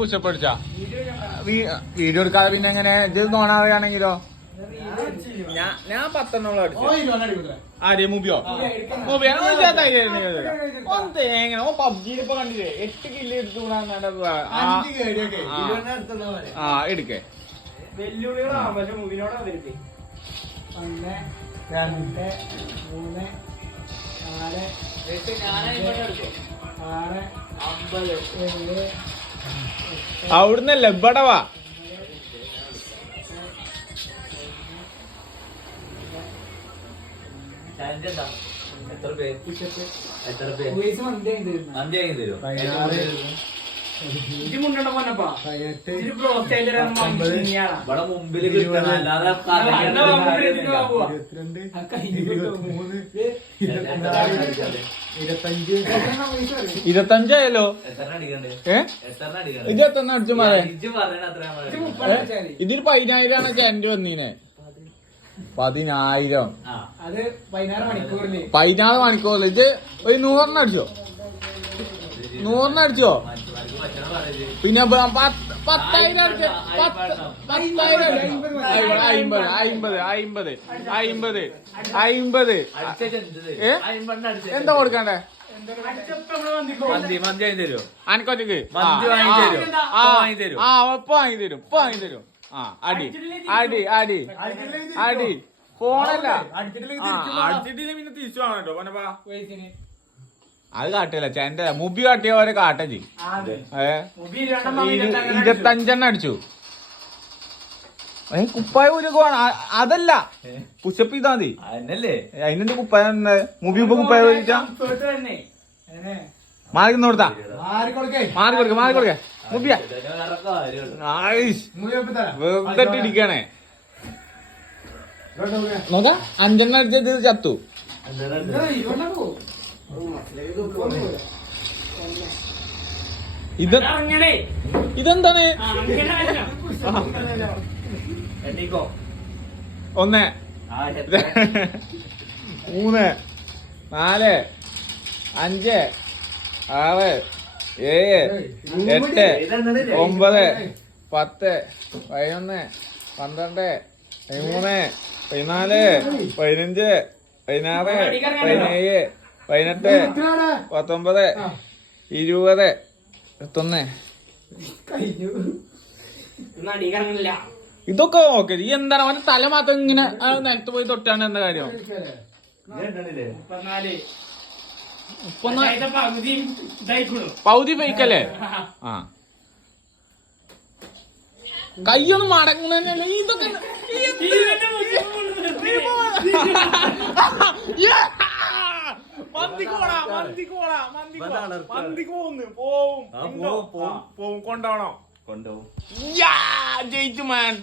പുഷപ്പടിച്ചാ video എടുക്കാതെ പിന്നെ എങ്ങനെ ഇത് നോണാവുകയാണെങ്കിലോ ഞാൻ 10 അടിച്ചു. ആര് മുബിയോ തേങ്ങ പബ്ജിയിൽ ഇപ്പൊ കണ്ടില്ലേ 8 കില്ല് എടുത്തു എടുക്കേ വെല്ലുവിളികളാണ് പക്ഷെ മുബിനോട് 1 2 3 4 5 6 അവിടുന്നല്ലേ ഇവിടെ വാ. എത്ര പേര് മുമ്പില് കിട്ടണം അല്ലാതെ 25 ആയല്ലോ. ഇത് എത്ര അടിച്ചു മാറേ? ഇതിൽ 10,000 ചാൻഡ് വന്നീനെ. 10,000 16 മണിക്കൂറിൽ ഇത് ഒരു 100 അടിച്ചോ? 100 അടിച്ചോ? പിന്നെ 10,000 അടിച്ചോ? 50 എന്താ കൊടുക്കണ്ടേ? അനക്കൊറ്റക്ക് ഇപ്പൊ വാങ്ങി തരും. അടി അടി അടി അടി ഫോണല്ല അടിച്ചിട്ടില്ല പിന്നെ തിരിച്ചു വാങ്ങട്ടോ പനപ്പാ. അത് കാട്ടില്ല ചെന്റെ മുബി കാട്ടിയ പോലെ കാട്ട ചെയ്. 25 അടിച്ചു. കുപ്പായ ഊരൊക്കെ വേണം. അതല്ല പുഷപ്പ് ചെയ്താ മതി. അതിനെന്ത് കുപ്പായ മുബി ഇപ്പൊ കുപ്പായ ഊരിച്ചാ മാറി കൊടുത്താ മാറി കൊടുക്ക മുബിയ വെറുതെ ഇരിക്കണേ. നോക്ക 5 അടിച്ചത് ചത്തു. ഇതെന്താണ്? 1 3 4 5 6 7 8 9 10 11 12 13 14 15 16 17 18 19 20 21. ഇതൊക്കെ ഓക്കെ. ഈ എന്താണ് അവന്റെ തല മാത്രം ഇങ്ങനെ നിലത്ത് പോയി തൊട്ടാണ് എന്താ കാര്യം? പകുതി ഫേക്കല്ലേ? ആ കയ്യൊന്നും മടങ്ങുന്നല്ല ഇതൊക്കെ. മന്തിക്ക് പോവും കൊണ്ടോണോ? ജയിച്ചു മാൻ.